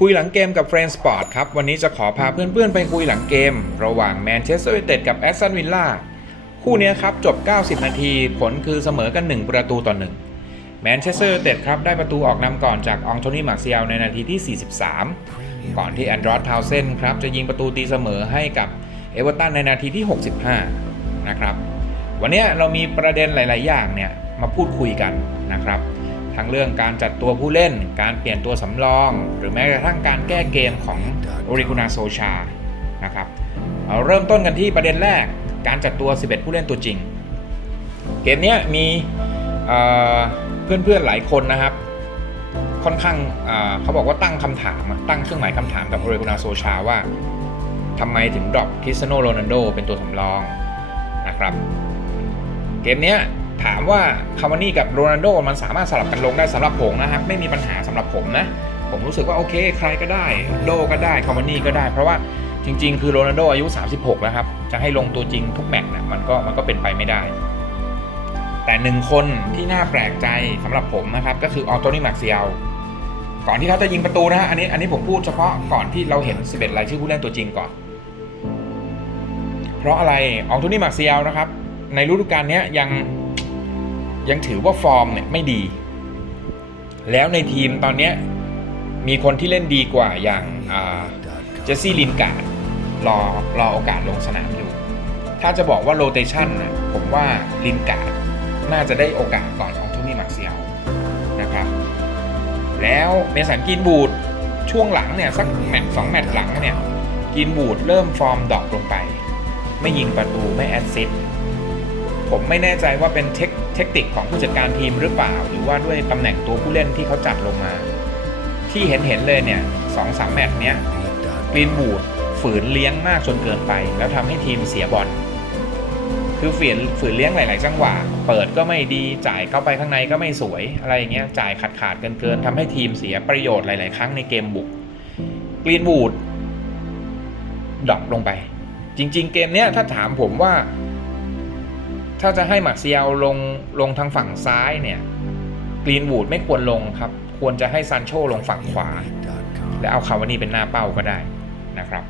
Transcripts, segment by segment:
คุยหลังเกมกับเฟรนสปอร์ตครับ วันนี้จะขอพาเพื่อนๆ ไปคุยหลังเกม ระหว่างแมนเชสเตอร์ยูไนเต็ดกับแอสตันวิลล่าคู่นี้ครับจบ 90 นาที ผลคือเสมอกัน 1 ประตูต่อ1แมนเชสเตอร์ยูไนเต็ดครับได้ประตูออกนำก่อนจากองโทนี่มาร์เซียลในนาทีที่ 43 ก่อนที่แอนดรอสทาวเซนครับจะยิงประตูตีเสมอให้กับเอเวอร์ตันในนาทีที่ 65 นะครับ วันนี้เรามีประเด็นหลาย ๆ อย่างเนี่ยมาพูดคุยกันนะครับ ทั้งเรื่องการจัดตัวผู้เล่น การเปลี่ยนตัวสำรอง หรือแม้กระทั่งการแก้เกมของโอริกุนาโซชานะครับเอาเริ่มต้นกันที่ประเด็นแรก การจัดตัว 11 ผู้เล่นตัวจริง เกมนี้มีเเพื่อนๆหลายคนนะครับ ค่อนข้างเเขาบอกว่าตั้งคำถามตั้งเครื่องหมายคำถามกับโอริกุนาโซชาว่าทำไมถึงดรอปคริสโนโรนัลโดเป็นตัวสำรองนะครับ เกมนี้ ถามว่าคาวานี่กับโรนัลโดมันสามารถสลับกันลงได้สำหรับผมนะครับ ไม่มีปัญหาสำหรับผมนะ ผมรู้สึกว่าโอเค ใครก็ได้โดก็ได้คาวานี่ก็ได้ เพราะว่าจริง ๆ คือโรนัลโดอายุ 36 แล้วครับ จะให้ลงตัวจริงทุกแมตช์นะมันก็มันก็เป็นไปไม่ได้ แต่หนึ่งคนที่น่าแปลกใจสำหรับผมนะครับ ก็คือออโตนี่มาร์เซียลก่อนที่เขาจะยิงประตูนะฮะอันนี้อันนี้ผมพูดเฉพาะก่อนที่เราเห็น 11 รายชื่อผู้เล่นตัวจริงก่อน เพราะอะไรออโตนี่มาร์เซียลนะครับ ในฤดูกาลนี้ยัง ยังถือว่าฟอร์มเนี่ยไม่ดี แล้วในทีมตอนนี้มีคนที่เล่นดีกว่าอย่างเจสซี่ลินการ์ดรอรอโอกาสลงสนามอยู่ ถ้าจะบอกว่าโรเตชันนะผมว่าลินการ์ดน่าจะได้โอกาสก่อนของโทนี่มาร์เซียลนะครับ แล้วเมสันกินบูดช่วงหลังเนี่ยสักแมตช์สองแมตช์หลังเนี่ยกินบูดเริ่มฟอร์มดรอปลงไป ไม่ยิงประตูไม่แอสซิสต์ผมไม่แน่ใจว่าเป็นเทค เทคนิคของผู้จัดการทีมหรือเปล่า หรือว่าด้วยตำแหน่งตัวผู้เล่นที่เขาจัดลงมา ที่เห็นเห็นเลยเนี่ยสองสามแมตช์เนี้ยกรีนบูดฝืนเลี้ยงมากจนเกินไป แล้วทำให้ทีมเสียบอลคือฝืนฝืนเลี้ยงหลาย ๆ จังหวะ เปิดก็ไม่ดีจ่ายเข้าไปข้างในก็ไม่สวย อะไรอย่างเงี้ยจ่ายขาดขาดเกินเกินๆทำให้ทีมเสียประโยชน์หลาย ๆ ครั้งในเกมบุกกรีนบูดดรอปลงไป จริง ๆ เกมเนี้ยถ้าถามผมว่า ถ้าจะให้มาร์เซียลลงลงทางฝั่งซ้ายเนี่ยกรีนวูดไม่ควรลงครับ ควรจะให้ซันโชลงฝั่งขวา และเอาคาวานี่เป็นหน้าเป้าก็ได้นะครับ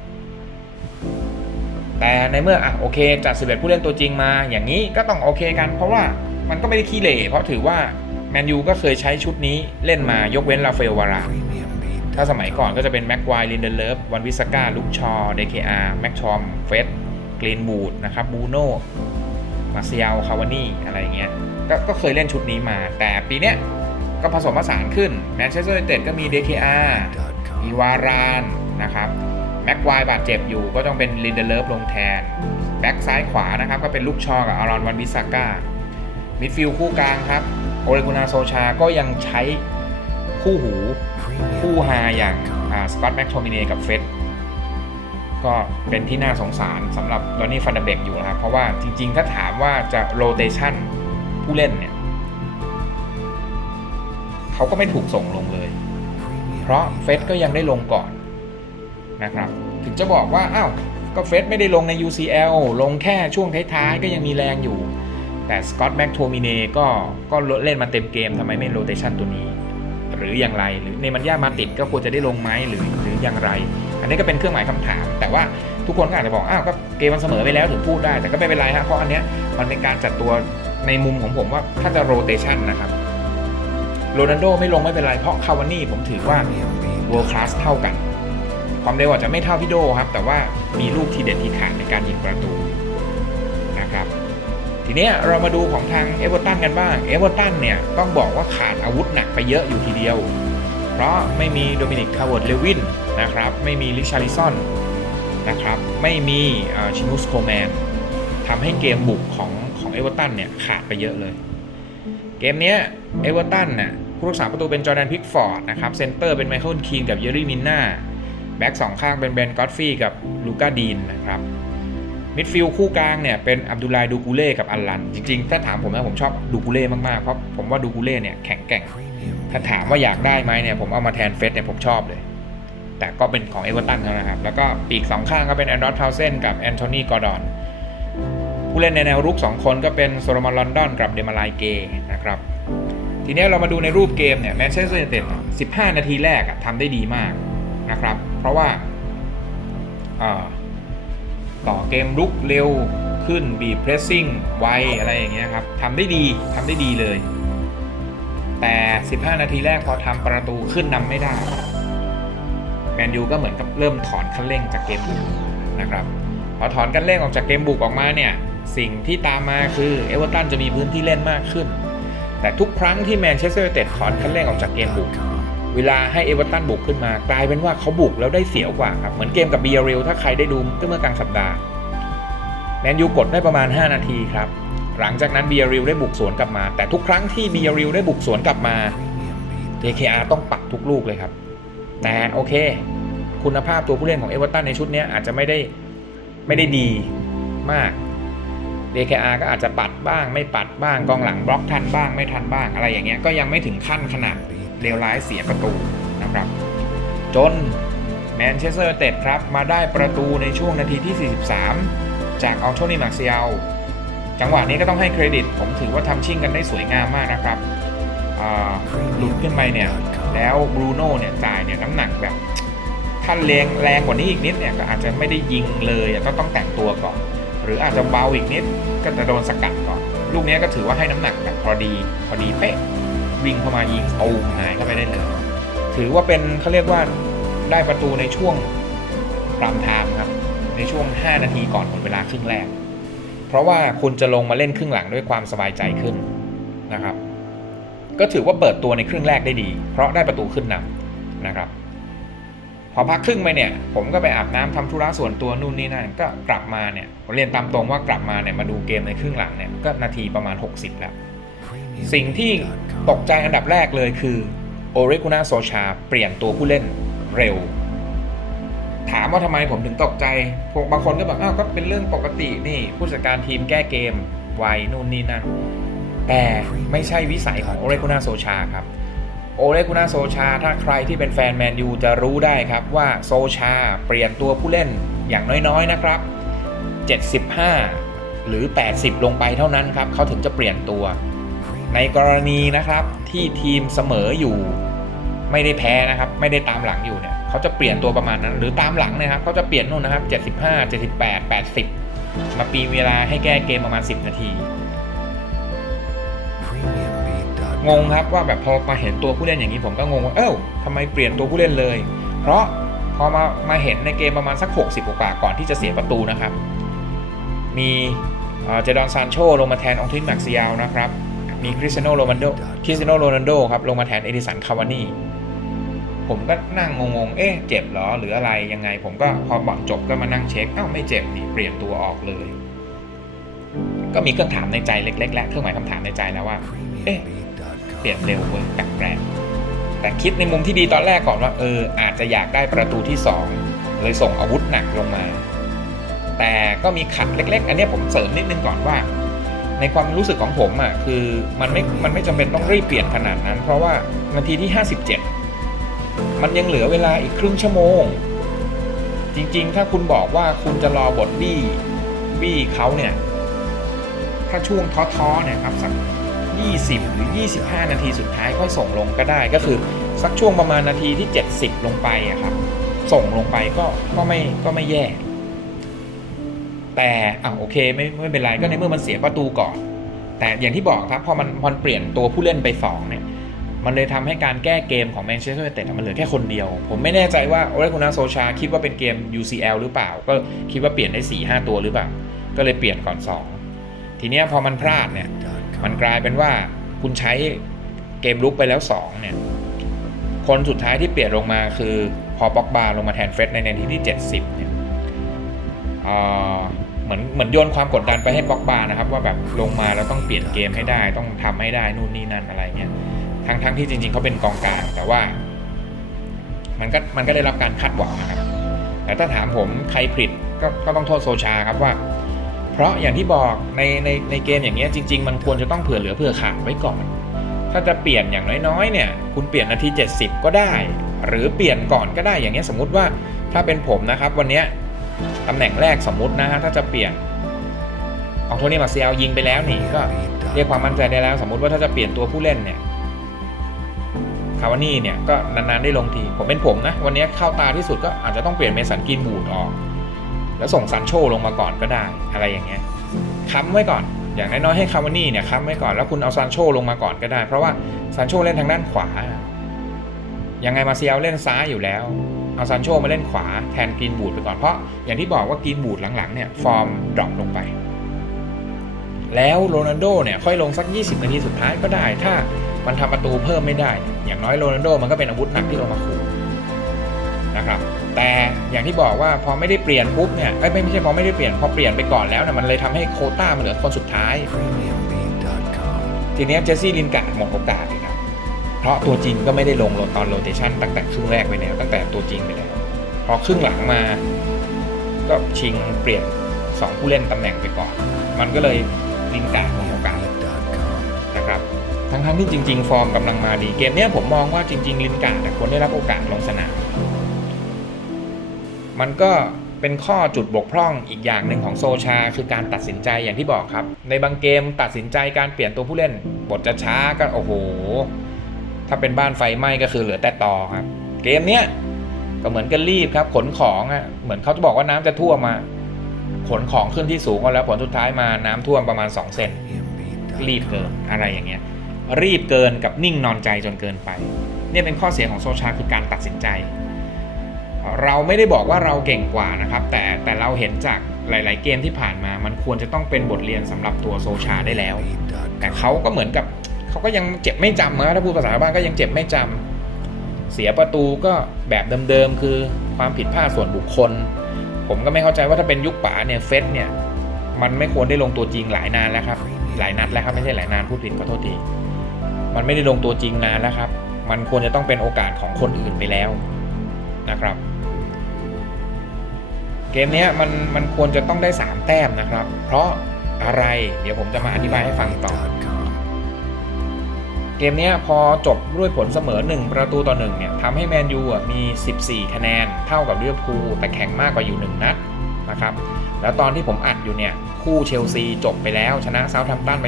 แต่ในเมื่ออะโอเคจัด11ผู้เล่นตัวจริงมา อย่างนี้ก็ต้องโอเคกัน เพราะว่ามันก็ไม่ได้ขี้เหร่เพราะถือว่าแมนยูก็เคยใช้ชุดนี้เล่นมายกเว้นราเฟลวาราถ้าสมัยก่อนก็จะเป็นแม็กควายลินเดเลฟวันวิสก้าลุกชอเดเคอาร์แม็กชอมเฟสกรีนบูดนะครับบูโน มาเซียลคาวานี่อะไรเงี้ยกก็เคยเล่นชุดนี้มา แต่ปีเนี้ยก็ผสมผสานขึ้นแมนเชสเตอร์ยูไนเต็ดก็มี DKR อีวารานนะครับแม็กควายบาดเจ็บอยู่ก็ต้องเป็นลินเดเลฟลงแทน แบ็กซ้ายขวานะครับ ก็เป็นลูกชอกับอารอนวันวิสาก้ามิดฟิลด์คู่กลางครับ โอเลกุนาโซชาก็ยังใช้คู่หู คู่ฮาอย่างสกอตแม็กโทมิเนกับเฟส ก็เป็นที่น่าสงสารสำหรับดอนนี่ฟันเดเบกอยู่นะครับ เพราะว่าจริงๆ ถ้าถามว่าจะโรเตชันผู้เล่นเนี่ยเขาก็ไม่ถูกส่งลงเลย เพราะเฟสก็ยังได้ลงก่อนนะครับ ถึงจะบอกว่าอ้าวก็เฟสไม่ได้ลงใน UCL ลงแค่ช่วงท้ายๆ ก็ยังมีแรงอยู่ แต่สกอตแม็กโทมิเนก็ก็เล่นมาเต็มเกมทำไมไม่โรเตชันตัวนี้ หรืออย่างไรหรือในมันย่ามาติดก็ควรจะได้ลงไหมหรือหรืออย่างไร อันนี้ก็เป็นเครื่องหมายคำถาม แต่ว่าทุกคนก็อาจจะบอกอ้าวก็เกมมันเสมอไปแล้วถึงพูดได้ แต่ก็ไม่เป็นไรฮะเพราะอันเนี้ยมันเป็นการจัดตัวในมุมของผมว่าถ้าจะโรเตชันนะครับโรนัลโดไม่ลงไม่เป็นไรเพราะคาวานี่ผมถือว่า world class เท่ากัน ความเร็วอาจจะไม่เท่าพี่โดครับ แต่ว่ามีลูกทีเด็ดทีขาดในการยิงประตูนะครับ ทีเนี้ยเรามาดูของทางเอเวอร์ตันกันบ้างเอเวอร์ตันเนี่ยต้องบอกว่าขาดอาวุธหนักไปเยอะอยู่ทีเดียว เพราะไม่มีโดมินิกคาร์เวิร์ดเลวิน นะครับ ไม่มีลิชาริซอนนะครับ ไม่มีชินุสโคแมนทำให้เกมบุกของของเอเวอร์ตันเนี่ยขาดไปเยอะเลย เกมนี้เอเวอร์ตันน่ะผู้รักษาประตูเป็นจอร์แดนพิกฟอร์ดนะครับ เซนเตอร์เป็นไมเคิลคีนกับเยอรี่มินนาแบ็กสองข้างเป็นเบนกอตฟี่กับลูก้าดีนนะครับมิดฟิลด์คู่กลางเนี่ยเป็นอับดุลไลดูกูเล่กับอัลลัน จริงๆ ถ้าถามผมนะผมชอบดูกูเล่มากๆ เพราะผมว่าดูกูเล่เนี่ยแข็งแกร่ง ถ้าถามว่าอยากได้ไหมเนี่ยผมเอามาแทนเฟสเนี่ยผมชอบเลย แต่ก็เป็นของเอเวอร์ตันเท่านั้นครับ แล้วก็ปีกสองข้างก็เป็นแอนดรอสทาวเซนกับแอนโทนีกอร์ดอน ผู้เล่นในแนวรุก 2 คนก็เป็นโซโลมอนลอนดอนกับเดมาไลเกนะครับ ทีนี้เรามาดูในรูปเกมเนี่ยแมนเชสเตอร์ยูไนเต็ด15 นาทีแรกทำได้ดีมากนะครับ เพราะว่าต่อเกมลุกเร็วขึ้นบีบเพรสซิ่งไวอะไรอย่างเงี้ยครับทำได้ดีทำได้ดีเลย แต่ 15 นาทีแรกพอทำประตูขึ้นนำไม่ได้ แมนยูก็เหมือนกับเริ่มถอนคันเร่งจากเกมบุกนะครับพอถอนคันเร่งออกจากเกมบุกออกมาเนี่ยสิ่งที่ตามมาคือเอเวอร์ตันจะมีพื้นที่เล่นมากขึ้น แต่ทุกครั้งที่แมนเชสเตอร์ยูไนเต็ดถอนคันเร่งออกจากเกมบุกเวลาให้เอเวอร์ตันบุกขึ้นมากลายเป็นว่าเขาบุกแล้วได้เสียวกว่าครับเหมือนเกมกับเบียเรลถ้าใครได้ดูเมื่อกลางสัปดาห์แมนยูกดได้ประมาณ 5 นาทีครับหลังจากนั้นเบีเรลได้บุกสวนกลับมา แต่ทุกครั้งที่เบีเรลได้บุกสวนกลับมา JKR ต้องปักทุกลูกเลยครับ แต่โอเค คุณภาพตัวผู้เล่นของเอเวอร์ตันในชุดนี้อาจจะไม่ได้ไม่ได้ดีมาก DKR ก็อาจจะปัดบ้าง ไม่ปัดบ้างกองหลังบล็อกทันบ้างไม่ทันบ้างอะไรอย่างเงี้ยก็ยังไม่ถึงขั้นขนาดเลวร้ายเสียประตูนะครับ จนแมนเชสเตอร์เต็ดครับ มาได้ประตูในช่วงนาทีที่ 43 จากออโทนีมาร์เซียลจังหวะนี้ก็ต้องให้เครดิต ผมถือว่าทำชิ่งกันได้สวยงามมากนะครับหลุดขึ้นไปเนี่ย แล้วบรูโน่เนี่ยจ่ายเนี่ยน้ำหนักแบบถ้าแรงแรงกว่านี้อีกนิดเนี่ยก็อาจจะไม่ได้ยิงเลยก็ต้องแต่งตัวก่อน หรืออาจจะเบาอีกนิดก็จะโดนสกัดก่อน ลูกนี้ก็ถือว่าให้น้ำหนักแบบพอดีพอดีเป๊ะวิ่งเข้ามายิงตูมหายเข้าไปได้เลย ถือว่าเป็นเขาเรียกว่าได้ประตูในช่วงปรามไทม์ครับในช่วง 5 นาทีก่อนหมดเวลาครึ่งแรก เพราะว่าคุณจะลงมาเล่นครึ่งหลังด้วยความสบายใจขึ้นนะครับ ก็ถือว่าเปิดตัวในครึ่งแรกได้ดี เพราะได้ประตูขึ้นนำนะครับ พอพักครึ่งไปเนี่ย ผมก็ไปอาบน้ำทำธุระส่วนตัวนู่นนี่นั่นก็กลับมาเนี่ยเรียนตามตรงว่ากลับมาเนี่ยมาดูเกมในครึ่งหลังเนี่ยก็นาทีประมาณ 60 แล้ว สิ่งที่ตกใจอันดับแรกเลยคือโอเรกุนาโซชาเปลี่ยนตัวผู้เล่นเร็ว ถามว่าทำไมผมถึงตกใจพวกบางคนก็บอกอ้าวก็เป็นเรื่องปกตินี่ผู้จัดการทีมแก้เกมไวนู่นนี่นั่น แต่ไม่ใช่วิสัยของโอเรกุนาโซชาครับ โอเลกุนาโซชา ถ้าใครที่เป็นแฟนแมนยูจะรู้ได้ครับว่าโซชาเปลี่ยนตัวผู้เล่นอย่างน้อยๆนะครับ 75 หรือ 80 ลงไปเท่านั้นครับเขาถึงจะเปลี่ยนตัว ในกรณีนะครับที่ทีมเสมออยู่ไม่ได้แพ้นะครับ ไม่ได้ตามหลังอยู่เนี่ยเขาจะเปลี่ยนตัวประมาณนั้น หรือตามหลังนะครับเขาจะเปลี่ยนนู่นนะครับ 75 78 80 มาปีเวลาให้แก้เกมประมาณ 10 นาที งงครับว่าแบบพอมาเห็นตัวผู้เล่นอย่างนี้ผมก็งงว่าเอ้าทำไมเปลี่ยนตัวผู้เล่นเลย เพราะพอมามาเห็นในเกมประมาณสัก 60กว่าก่อนที่จะเสียประตูนะครับ มีเจดอนซานโชลงมาแทนองทินแม็กซิยาลนะครับ มีคริสเตียโนโรนัลโดคริสเตียโนโรนัลโดครับลงมาแทนเอดิสันคาวานี่ผมก็นั่งงงๆ เอ๊ะ เจ็บหรอ หรืออะไรยังไง ผมก็พอบอลจบก็มานั่งเช็ค เอ้าไม่เจ็บนี่เปลี่ยนตัวออกเลย ก็มีเครื่องถามในใจเล็ก ๆ และเครื่องหมายคำถามในใจแล้วว่า เอ๊ะ เปลี่ยนเร็วเว้ยแปลกๆแต่คิดในมุมที่ดีตอนแรกก่อนว่าเอออาจจะอยากได้ประตูที่ 2 เลยส่งอาวุธหนักลงมา แต่ก็มีขัดเล็ก ๆ อันนี้ผมเสริมนิดนึงก่อนว่า ในความรู้สึกของผมอะคือมันไม่มันไม่จำเป็นต้องรีบเปลี่ยนขนาดนั้น เพราะว่านาทีที่ 57 มันยังเหลือเวลาอีกครึ่งชั่วโมง จริงๆ ถ้าคุณบอกว่าคุณจะรอบทบี้บี้เขาเนี่ยถ้าช่วงท้อๆเนี่ยครับสัก 20 หรือ 25 นาทีสุดท้ายค่อยส่งลงก็ได้ก็คือสักช่วงประมาณนาทีที่ 70 ลงไปอะครับ ส่งลงไปก็ก็ไม่ก็ไม่แย่ แต่อะโอเคไม่ไม่เป็นไรก็ในเมื่อมันเสียประตูก่อน แต่อย่างที่บอกครับพอมันพอเปลี่ยนตัวผู้เล่นไป2เนี่ยมันเลยทำให้การแก้เกมของแมนเชสเตอร์ยูไนเต็ดมันเหลือแค่คนเดียว ผมไม่แน่ใจว่าโอเลกุนาโซชาคิดว่าเป็นเกม UCL หรือเปล่า ก็คิดว่าเปลี่ยนได้4-5 ตัวหรือเปล่า ก็เลยเปลี่ยนก่อน 2 ทีเนี้ยพอมันพลาดเนี่ย มันกลายเป็นว่าคุณใช้เกมลุกไปแล้ว2เนี่ยคนสุดท้ายที่เปลี่ยนลงมาคือพอป็อกบาลงมาแทนเฟรดในนาทีที่ 70เนี่ยเอ่อเหมือนเหมือนโยนความกดดันไปให้บ็อกบานะครับ ว่าแบบลงมาแล้วต้องเปลี่ยนเกมให้ได้ ต้องทำให้ได้นู่นนี่นั่นอะไรเงี้ยทั้งทั้งที่จริง ๆเขาเป็นกองกลางแต่ว่า มันก็มันก็ได้รับการคาดหวังนะครับแต่ถ้าถามผมใครผิดก็ก็ต้องโทษโซชาครับว่า เพราะอย่างที่บอกในในในเกมอย่างเงี้ยจริง ๆ มันควรจะต้องเผื่อเหลือเผื่อขาดไว้ก่อน ถ้าจะเปลี่ยนอย่างน้อยๆเนี่ยคุณเปลี่ยนนาที 70 ก็ได้ หรือเปลี่ยนก่อนก็ได้อย่างเงี้ยสมมุติว่าถ้าเป็นผมนะครับวันเนี้ยตำแหน่งแรกสมมุตินะฮะถ้าจะเปลี่ยนอองโทนี่มาเซียลยิงไปแล้วนี่ก็เรียกความมั่นใจได้แล้ว สมมุติว่าถ้าจะเปลี่ยนตัวผู้เล่นเนี่ยคาวานี่เนี่ยก็นานๆได้ลงที ผมเป็นผมนะ วันนี้เข้าตาที่สุดก็อาจจะต้องเปลี่ยนเมสันกินบูดออก แล้วส่งซันโชลงมาก่อนก็ได้อะไรอย่างเงี้ยค้ำไว้ก่อน อย่างน้อยๆให้คาวานี่เนี่ยค้ำไว้ก่อนแล้วคุณเอาซันโชลงมาก่อนก็ได้ เพราะว่าซันโชเล่นทางด้านขวา ยังไงมาเซียลเล่นซ้ายอยู่แล้ว เอาซันโชมาเล่นขวาแทนกีนบูดไปก่อนเพราะอย่างที่บอกว่ากีนบูดหลังๆเนี่ยฟอร์มดรอปลงไป แล้วโรนัลโดเนี่ยค่อยลงสัก 20 นาทีสุดท้ายก็ได้ ถ้ามันทำประตูเพิ่มไม่ได้ อย่างน้อยโรนัลโดมันก็เป็นอาวุธหนักที่ลงมาขู่นะครับ แต่อย่างที่บอกว่าพอไม่ได้เปลี่ยนปุ๊บเนี่ยไม่ไม่ใช่พอไม่ได้เปลี่ยนพอเปลี่ยนไปก่อนแล้วเนี่ยมันเลยทำให้โคต้ามันเหลือคนสุดท้าย ทีนี้เจสซี่ลินการ์ดหมดโอกาสเลยครับ เพราะตัวจริงก็ไม่ได้ลงตอนโรเตชันตั้งแต่ครึ่งแรกไปแล้วตั้งแต่ตัวจริงไปแล้วพอครึ่งหลังมา ก็ชิงเปลี่ยน 2 ผู้เล่นตำแหน่งไปก่อน มันก็เลยลินการ์ดหมดโอกาสนะครับทั้งทั้งๆที่จริง ๆ ฟอร์มกำลังมาดีเกมนี้ผมมองว่าจริง ๆ ลินการ์ดควรได้รับโอกาสลงสนาม มันก็เป็นข้อจุดบกพร่องอีกอย่างหนึ่งของโซชา คือการตัดสินใจอย่างที่บอกครับ ในบางเกมตัดสินใจการเปลี่ยนตัวผู้เล่น บทจะช้าก็โอ้โห ถ้าเป็นบ้านไฟไหม้ก็คือเหลือแต่ตอครับ เกมเนี้ยก็เหมือนกันรีบครับ ขนของอะเหมือนเขาจะบอกว่าน้ำจะท่วมมา ขนของขึ้นที่สูงก็แล้วผลสุดท้ายมาน้ำท่วมประมาณ2เซนรีบเกินอะไรอย่างเงี้ย รีบเกินกับนิ่งนอนใจจนเกินไป เนี่ยเป็นข้อเสียของโซชาคือการตัดสินใจ เราไม่ได้บอกว่าเราเก่งกว่านะครับ แต่แต่เราเห็นจากหลาย ๆ เกมที่ผ่านมา มันควรจะต้องเป็นบทเรียนสำหรับตัวโซชาได้แล้ว แต่เขาก็เหมือนกับเขาก็ยังเจ็บไม่จำนะถ้าพูดภาษาบ้านก็ยังเจ็บไม่จำเสียประตูก็แบบเดิม ๆ คือความผิดพลาดส่วนบุคคล ผมก็ไม่เข้าใจว่าถ้าเป็นยุคป๋าเนี่ยเฟสเนี่ยมันไม่ควรได้ลงตัวจริงหลายนานแล้วครับ หลายนัดแล้วครับไม่ใช่หลายนานพูดผิดขอโทษทีมันไม่ได้ลงตัวจริงนานแล้วครับ มันควรจะต้องเป็นโอกาสของคนอื่นไปแล้วนะครับ เกมนี้มันมันควรจะต้องได้ 3 แต้มนะครับ เพราะอะไรเดี๋ยวผมจะมาอธิบายให้ฟังต่อ เกมนี้พอจบด้วยผลเสมอ 1 ประตูต่อ1เนี่ยทำให้แมนยูมี 14 คะแนน เท่ากับลิเวอร์พูลแต่แข่งมากกว่าอยู่ 1 นัดนะครับ แล้วตอนที่ผมอัดอยู่เนี่ย คู่เชลซีจบไปแล้ว ชนะเซาท์แฮมป์ตันไป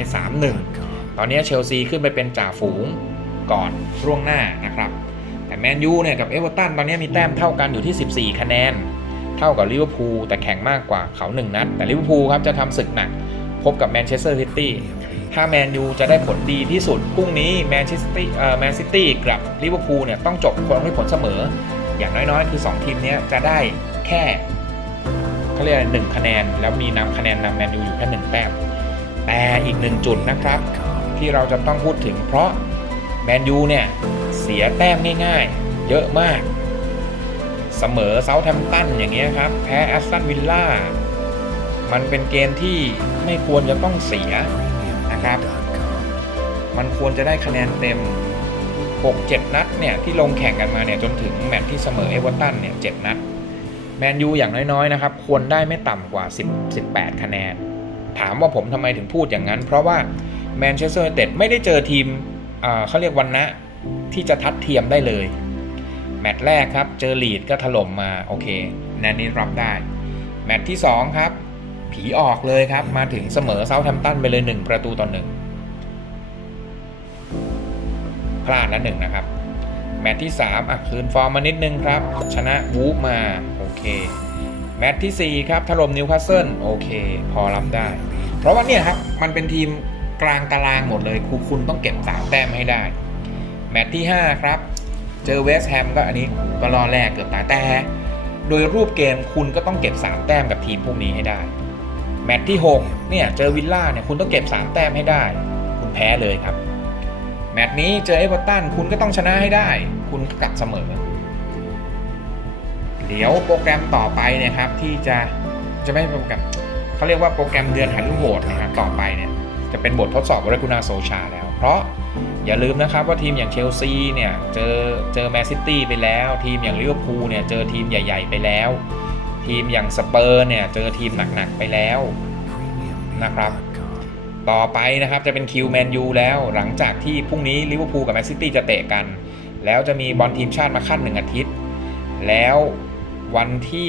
3-1 ตอนนี้เชลซีขึ้นไปเป็นจ่าฝูงก่อนร่วงหน้านะครับแต่แมนยูเนี่ยกับเอเวอร์ตันตอนนี้มีแต้มเท่ากันอยู่ที่ 14 คะแนน เท่ากับลิเวอร์พูลแต่แข่งมากกว่าเขา 1 นัด แต่ลิเวอร์พูลครับจะทำศึกหนัก พบกับแมนเชสเตอร์ซิตี้ถ้าแมนยูจะได้ผลดีที่สุดพรุ่งนี้แมนเชสเตอร์แมนซิตี้กับลิเวอร์พูลเนี่ยต้องจบคนด้วยผลเสมอ อย่างน้อยๆ คือ 2 ทีมนี้จะได้แค่เขาเรียกหนึ่งคะแนน แล้วมีนำคะแนนนำแมนยูอยู่แค่หนึ่งแต้มแต่อีกหนึ่งจุดนะครับ ที่เราจะต้องพูดถึงเพราะแมนยูเนี่ยเสียแต้มง่ายๆ เยอะมาก เสมอเซาท์แฮมป์ตันอย่างเงี้ยครับ แพ้แอสตันวิลล่า มันเป็นเกมที่ไม่ควรจะต้องเสียนะครับ มันควรจะได้คะแนนเต็ม 6-7 นัดเนี่ย ที่ลงแข่งกันมาเนี่ย จนถึงแมตช์ที่เสมอเอเวอร์ตันเนี่ย 7 นัด แมนยูอย่างน้อยๆนะครับ ควรได้ไม่ต่ำกว่า 10 18 คะแนน ถามว่าผมทำไมถึงพูดอย่างนั้น เพราะว่าแมนเชสเตอร์ยูไนเต็ดไม่ได้เจอทีมเขาเรียกวันนะที่จะทัดเทียมได้เลย แมตช์แรกครับ เจอลีดก็ถล่มมาโอเคแนนนี้รับได้ แมตช์ที่ 2 ครับ ผีออกเลยครับ มาถึงเสมอเซาท์แฮมป์ตันไปเลย 1 ประตูต่อหนึ่งพลาดละหนึ่งนะครับ แมตช์ที่ 3 อะ คืนฟอร์มมานิดนึงครับ ชนะวูฟมา โอเค แมตช์ทีสี่4 ครับ ถล่มนิวคาสเซิลโอเค พอรับได้ เพราะว่าเนี่ยครับ มันเป็นทีมกลางตารางหมดเลยคุณคุณต้องเก็บ3แต้มให้ได้ แมตช์ที่ 5 ครับ เจอเวสต์แฮมก็อันนี้ก็รอแรกเกือบตายแต่ โดยรูปเกมคุณก็ต้องเก็บ 3 แต้มกับทีมพวกนี้ให้ได้ แมตช์ที่ 6 เนี่ย เจอวิลล่าเนี่ยคุณต้องเก็บ 3 แต้มให้ได้ คุณแพ้เลยครับ แมตช์นี้เจอเอเวอร์ตันคุณก็ต้องชนะให้ได้ คุณกลับเสมอเดี๋ยวโปรแกรมต่อไปนี่ยครับที่จะจะไม่ใช่โปรแกรมเขาเรียกว่าโปรแกรมเดือนหันโหดนะครับต่อไปเนี่ยจะเป็นบททดสอบวรกุณาโซชาแล้ว เพราะอย่าลืมนะครับว่าทีมอย่างเชลซีเนี่ยเจอเจอแมนซิตี้ไปแล้ว ทีมอย่างลิเวอร์พูลเนี่ยเจอทีมใหญ่ ๆ ไปแล้ว ทีมอย่างสเปอร์เนี่ยเจอทีมหนักๆไปแล้วนะครับต่อไปนะครับจะเป็นคิวแมนยูแล้วหลังจากที่พรุ่งนี้ลิเวอร์พูลกับแมนซิตี้จะเตะกัน แล้วจะมีบอลทีมชาติมาขั้นหนึ่งอาทิตย์ แล้ววันที่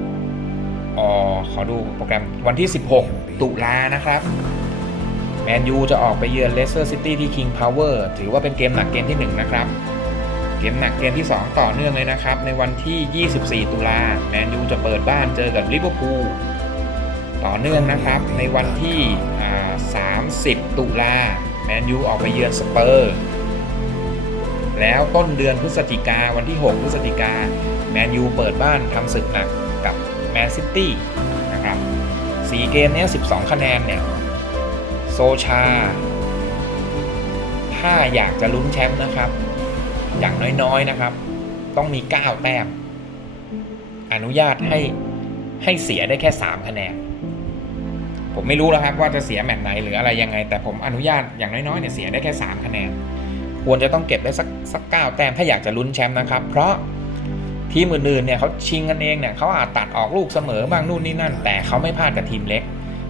10อ๋อขอดูโปรแกรมวันที่ 16 ตุลานะครับ แมนยูจะออกไปเยือนเลสเตอร์ซิตี้ที่ King Power ถือว่าเป็นเกมหนักเกมที่ 1 นะครับ เกมหนักเกมที่ 2 ต่อเนื่องเลยนะครับ ในวันที่ 24 ตุลาแมนยูจะเปิดบ้านเจอกับลิเวอร์พูลต่อเนื่องนะครับ ในวันที่ 30 ตุลาแมนยูออกไปเยือนสเปอร์ แล้วต้นเดือนพฤศจิกาวันที่ 6 พฤศจิกาแมนยูเปิดบ้านทำศึกหนักกับแมนซิตี้นะครับสี่เกมนี้ 12 คะแนนเนี่ย โซชา ถ้าอยากจะลุ้นแชมป์นะครับ อย่างน้อยๆนะครับ ต้องมี 9 แต้ม อนุญาตให้ให้เสียได้แค่ 3 คะแนน ผมไม่รู้แล้วครับว่าจะเสียแมตช์ไหนหรืออะไรยังไง แต่ผมอนุญาตอย่างน้อยๆเนี่ยเสียได้แค่ 3 คะแนน ควรจะต้องเก็บได้สักสักเก้าแต้มถ้าอยากจะลุ้นแชมป์นะครับ เพราะทีมอื่นๆเนี่ยเขาชิงกันเองเนี่ยเขาอาจตัดออกลูกเสมอบ้างนู่นนี่นั่น แต่เขาไม่พลาดกับทีมเล็ก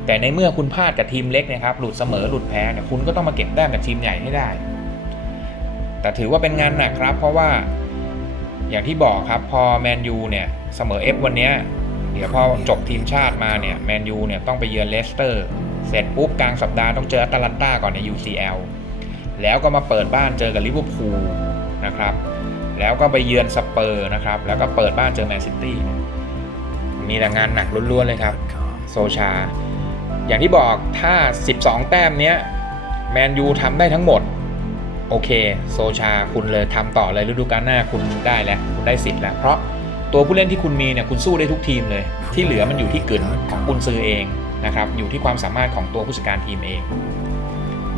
แต่ในเมื่อคุณพลาดกับทีมเล็กเนะครับหลุดเสมอหลุดแพ้เนี่ยคุณก็ต้องมาเก็บแต้มกับทีมใหญ่ให้ได้ แต่ถือว่าเป็นงานหนักครับ เพราะว่าอย่างที่บอกครับพอแมนยูเนี่ยเสมอเอฟวันเนี้ยเดี๋ยวพอจบทีมชาติมาเนี่ยแมนยูเนี่ยต้องไปเยือนเลสเตอร์เสร็จปุ๊บกลางสัปดาห์ต้องเจอแอตแลนตาก่อนใน UCL แล้วก็มาเปิดบ้านเจอกับลิเวอร์พูลนะครับแล้วก็ไปเยือนสเปอร์นะครับแล้วก็เปิดบ้านเจอแมนซิตี้มีแต่งานหนักล้วนๆเลยครับ com. โซชา อย่างที่บอกถ้า 12 แต้มเนี้ยแมนยูทำได้ทั้งหมด โอเค โซชาคุณเลยทำต่อเลยฤดูกาลหน้าคุณได้แล้ว คุณได้สิทธิ์แล้ว เพราะตัวผู้เล่นที่คุณมีเนี่ยคุณสู้ได้ทุกทีมเลย ที่เหลือมันอยู่ที่กึ่นของกุนซือเองนะครับอยู่ที่ความสามารถของตัวผู้จัดการทีมเอง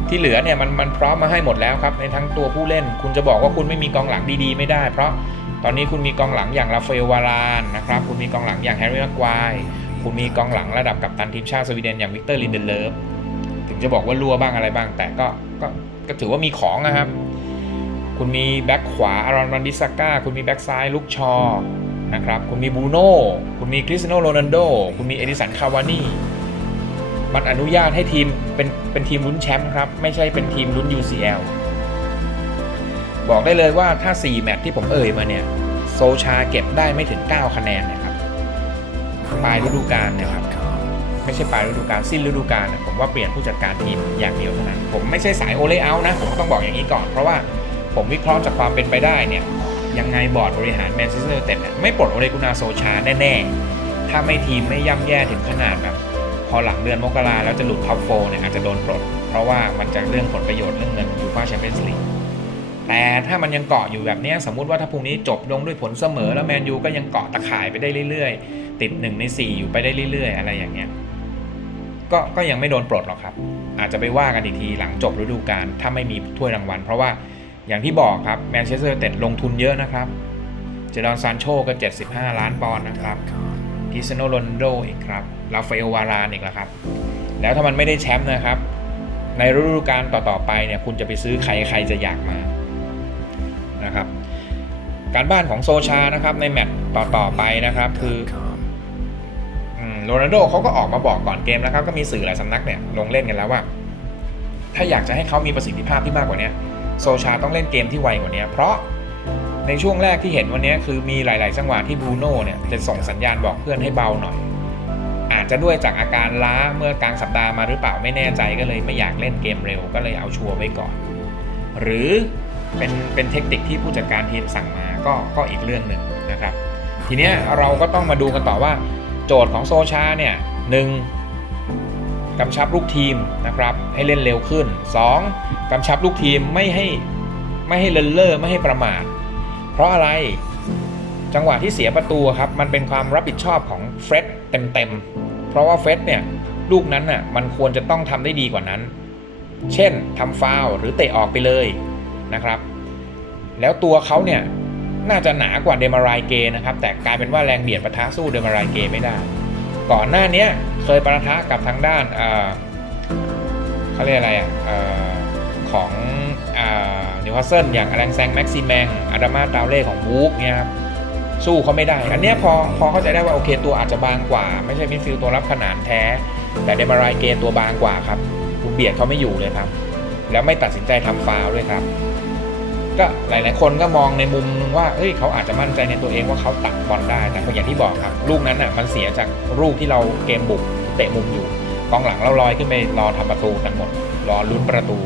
ที่เหลือเนี่ยมันมันพร้อมมาให้หมดแล้วครับในทั้งตัวผู้เล่น คุณจะบอกว่าคุณไม่มีกองหลังดีๆ ไม่ได้ เพราะตอนนี้คุณมีกองหลังอย่างราฟาเอลวารานนะครับคุณมีกองหลังอย่างแฮร์รี่แม็กควาย คุณมีกองหลังระดับกัปตันทีมชาติสวีเดนอย่างวิกเตอร์ลินเดนเลิฟถึงจะบอกว่ารั่วบ้างอะไรบ้าง แต่ก็ก็ก็ถือว่ามีของนะครับ คุณมีแบ็คขวาอารอนวันดิสก้า คุณมีแบ็คซ้ายลุกชอนะครับ คุณมีบูโน่คุณมีคริสโนโรนัลโด คุณมีเอดิสันคาวานี่มันอนุญาตให้ทีมเป็นเป็นทีมลุ้นแชมป์ครับ ไม่ใช่เป็นทีมลุ้น UCL บอกได้เลยว่าถ้า 4 แมตช์ที่ผมเอ่ยมาเนี่ย โซชาเก็บได้ไม่ถึง 9 คะแนนนะครับ ปลายฤดูกาลนะครับ ไม่ใช่ปลายฤดูกาลสิ้นฤดูกาลนะผมว่าเปลี่ยนผู้จัดการทีมอย่างเดียวเท่านั้นผมไม่ใช่สายโอเลเอานะผมต้องบอกอย่างนี้ก่อน เพราะว่าผมวิเคราะห์จากความเป็นไปได้เนี่ยยังไงบอร์ดบริหารแมนเชสเตอร์ยูไนเต็ดเนี่ยไม่ปลดโอเลกุนาโซชาแน่ๆ ถ้าไม่ทีมไม่ย่ำแย่ถึงขนาดแบบพอหลังเดือนมกราแล้วจะหลุดท็อปโฟเนี่ยอาจจะโดนปลด เพราะว่ามันจะเรื่องผลประโยชน์เรื่องเงินยูฟ่าแชมเปี้ยนส์ลีกแต่ถ้ามันยังเกาะอยู่แบบนี้สมมุติว่าถ้าพรุ่งนี้จบลงด้วยผลเสมอแล้วแมนยูก็ยังเกาะตะข่ายไปได้เรื่อยๆ ติด 1 ใน 4 อยู่ไปได้เรื่อยๆ อะไรอย่างเงี้ยก็ก็ยังไม่โดนปลดหรอกครับ อาจจะไปว่ากันอีกทีหลังจบฤดูกาลถ้าไม่มีถ้วยรางวัล เพราะว่าอย่างที่บอกครับแมนเชสเตอร์เต็ดลงทุนเยอะนะครับ เจดอนซานโชก็ 75 ล้านปอนด์นะครับ com. คริสเตียโนโรนโดอีกครับราฟเอลวารานอีกแล้วครับ แล้วถ้ามันไม่ได้แชมป์นะครับ ในฤดูกาลต่อๆไปเนี่ยคุณจะไปซื้อใครใครจะอยากมานะครับการบ้านของโซชานะครับในแมตช์ต่อๆไปนะครับ คือ โรนัลโดเขาก็ออกมาบอกก่อนเกมแล้วครับก็มีสื่อหลายสำนักเนี่ยลงเล่นกันแล้วว่า ถ้าอยากจะให้เขามีประสิทธิภาพที่มากกว่านี้โซชาต้องเล่นเกมที่ไวกว่านี้เพราะในช่วงแรกที่เห็นวันนี้คือมีหลาย ๆ จังหวะที่บรูโน่เนี่ยจะส่งสัญญาณบอกเพื่อนให้เบาหน่อย อาจจะด้วยจากอาการล้าเมื่อกลางสัปดาห์มาหรือเปล่าไม่แน่ใจก็เลยไม่อยากเล่นเกมเร็วก็เลยเอาชัวร์ไว้ก่อน หรือเป็นเป็นเทคนิคที่ผู้จัดการทีมสั่งมาก็ก็อีกเรื่องหนึ่งนะครับ ทีเนี้ยเราก็ต้องมาดูกันต่อว่า โจทย์ของโซชาเนี่ยหนึ่งกำชับลูกทีมนะครับให้เล่นเร็วขึ้น 2. กำชับลูกทีมไม่ให้ไม่ให้เลินเล่อไม่ให้ประมาท เพราะอะไรจังหวะที่เสียประตูครับมันเป็นความรับผิดชอบของเฟร็ดเต็มๆ เพราะว่าเฟร็ดเนี่ยลูกนั้นน่ะมันควรจะต้องทำได้ดีกว่านั้น เช่นทำฟาวหรือเตะออกไปเลยนะครับ แล้วตัวเขาเนี่ย น่าจะหนากว่าเดมารายเกนะครับ แต่กลายเป็นว่าแรงเบียดปะทะสู้เดมารายเกไม่ได้ ก่อนหน้านี้เคยปะทะกับทางด้านเขาเรียกอะไรอะของนิวคาสเซิลอย่างอลังแซงแม็กซิแมงอาดามาตาวเล่ของบู๊กเนี่ยครับสู้เขาไม่ได้ อันเนี้ยพอพอเข้าใจได้ว่าโอเคตัวอาจจะบางกว่า ไม่ใช่มิดฟิลตัวรับขนานแท้ แต่เดมารายเกตัวบางกว่าครับคุณเบียดเขาไม่อยู่เลยครับ แล้วไม่ตัดสินใจทำฟาวล์ด้วยครับ ก็หลาย ๆ คนก็มองในมุมนึงว่าเฮ้ยเขาอาจจะมั่นใจในตัวเองว่าเขาตัดบอลได้ แต่อย่างที่บอกครับ ลูกนั้นอะมันเสียจากลูกที่เราเกมบุกเตะมุมอยู่กองหลังเราลอยขึ้นไปรอทำประตูกันหมด รอลุ้นประตู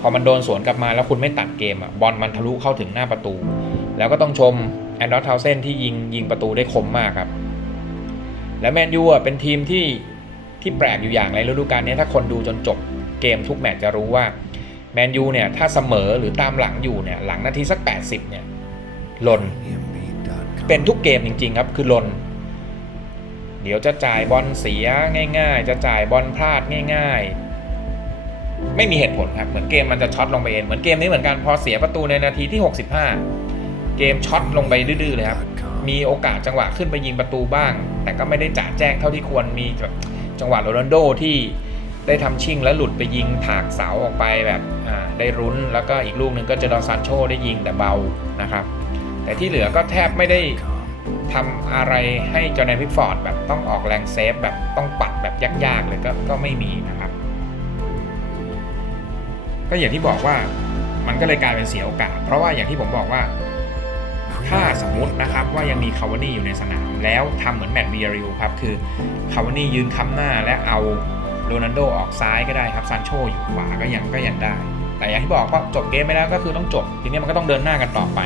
พอมันโดนสวนกลับมาแล้วคุณไม่ตัดเกมอะบอลมันทะลุเข้าถึงหน้าประตู แล้วก็ต้องชมแอนดอร์ทาวเซนที่ยิงยิงประตูได้คมมากครับ และแมนยูอะเป็นทีมที่ที่แปลกอยู่อย่างในฤดูกาลนี้ถ้าคนดูจนจบเกมทุกแมตช์จะรู้ว่า แมนยูเนี่ยถ้าเสมอหรือตามหลังอยู่เนี่ยหลังนาทีสัก 80เนี่ยลน mb.com. เป็นทุกเกมจริง ๆ ครับคือลน เดี๋ยวจะจ่ายบอลเสียง่าย ๆ จะจ่ายบอลพลาดง่าย ๆ ไม่มีเหตุผลครับเหมือนเกมมันจะช็อตลงไปเองเหมือนเกมนี้เหมือนกันพอเสียประตูในนาทีที่ 65 เกมช็อตลงไปดื้อๆเลยครับมีโอกาสจังหวะขึ้นไปยิงประตูบ้าง แต่ก็ไม่ได้จ่าแจ้งเท่าที่ควรมีแบบจังหวะโรนัลโดที่ ได้ทำชิ่งแล้วหลุดไปยิงถากเสาออกไปแบบได้รุ้นแล้วก็อีกลูกหนึ่งก็เจอดอนซานโชได้ยิงแต่เบานะครับ แต่ที่เหลือก็แทบไม่ได้ทำอะไรให้จอห์นแดนพิกฟอร์ดแบบต้องออกแรงเซฟแบบต้องปัดแบบยากๆเลยก็ก็ไม่มีนะครับ ก็อย่างที่บอกว่ามันก็เลยกลายเป็นเสียโอกาส เพราะว่าอย่างที่ผมบอกว่า ถ้าสมมตินะครับว่ายังมีคาวานี่อยู่ในสนาม แล้วทำเหมือนแมตต์วีริวครับ คือคาวานี่ยืนค้ำหน้าและเอา โรนัลโดออกซ้ายก็ได้ครับซันโชอยู่ขวาก็ยังก็ยังได้ แต่อย่างที่บอกก็จบเกมไปแล้วก็คือต้องจบ ทีนี้มันก็ต้องเดินหน้ากันต่อไป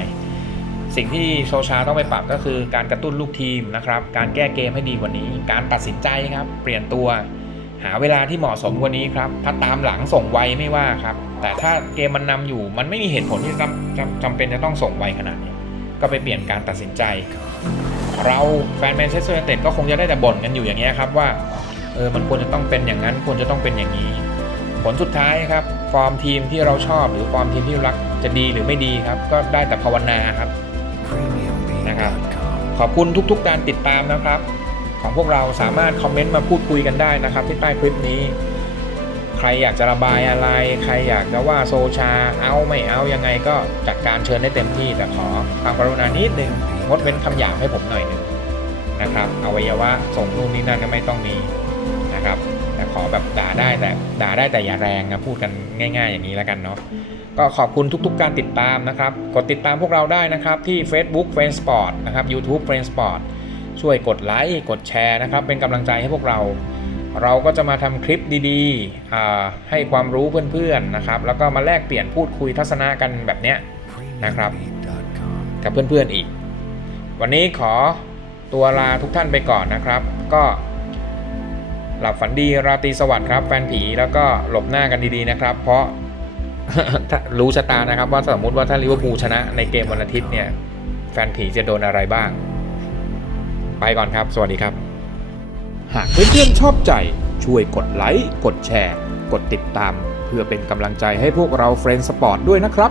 สิ่งที่โซชาต้องไปปรับก็คือการกระตุ้นลูกทีมนะครับการแก้เกมให้ดีกว่านี้ การตัดสินใจครับ เปลี่ยนตัวหาเวลาที่เหมาะสมกว่านี้ครับ ถ้าตามหลังส่งไวไม่ว่าครับ แต่ถ้าเกมมันนำอยู่ มันไม่มีเหตุผลที่จำจำจำเป็นจะต้องส่งไวขนาดนี้ ก็ไปเปลี่ยนการตัดสินใจ เราแฟนแมนเชสเตอร์ยูไนเต็ดก็คงจะได้แต่บ่นกันอยู่อย่างเงี้ยครับว่า เออมันควรจะต้องเป็นอย่างนั้นควรจะต้องเป็นอย่างนี้ ผลสุดท้ายครับ ฟอร์มทีมที่เราชอบหรือฟอร์มทีมที่รักจะดีหรือไม่ดีครับ ก็ได้แต่ภาวนาครับ PremiumBeat.com ขอบคุณทุกๆ การติดตามนะครับ ของพวกเราสามารถคอมเมนต์มาพูดคุยกันได้นะครับ ที่ใต้คลิปนี้ ใครอยากจะระบายอะไร ใครอยากจะว่าโซชาเอาไม่เอายังไงก็จัดการเชิญได้เต็มที่แต่ขอความกรุณานิดหนึ่งงดเว้นคำหยาบให้ผมหน่อยหนึ่งนะครับอวัยวะส่งนู่นนี่นั่นก็ไม่ต้องมี ขอแบบด่าได้แต่ด่าได้แต่อย่าแรงนะพูดกันง่าย ๆ อย่างนี้แล้วกันเนาะก็ขอบคุณทุกๆ การติดตามนะครับ กดติดตามพวกเราได้นะครับที่ Facebook f r i e n d Sport นะครับ YouTube f r i e n d Sport ช่วยกดไลค์กดแชร์นะครับ เป็นกำลังใจให้พวกเรา เราก็จะมาทำคลิปดีๆ ให้ความรู้เพื่อนๆนะครับ แล้วก็มาแลกเปลี่ยนพูดคุยทัศนะกันแบบเนี้ยนะครับ กับเพื่อนๆอีก วันนี้ขอตัวลาทุกท่านไปก่อนนะครับ ก็ หลับฝันดีราตรีสวัสดิ์ครับ แฟนผีแล้วก็หลบหน้ากันดีๆนะครับ เพราะรู้ชะตานะครับ ว่าสมมติว่าถ้าลิเวอร์พูลชนะในเกมวันอาทิตย์เนี่ย แฟนผีจะโดนอะไรบ้าง ไปก่อนครับ สวัสดีครับ หากเพื่อนๆชอบใจช่วยกดไลค์กดแชร์ กดติดตาม เพื่อเป็นกำลังใจให้พวกเราเฟรนด์สปอร์ตด้วยนะครับ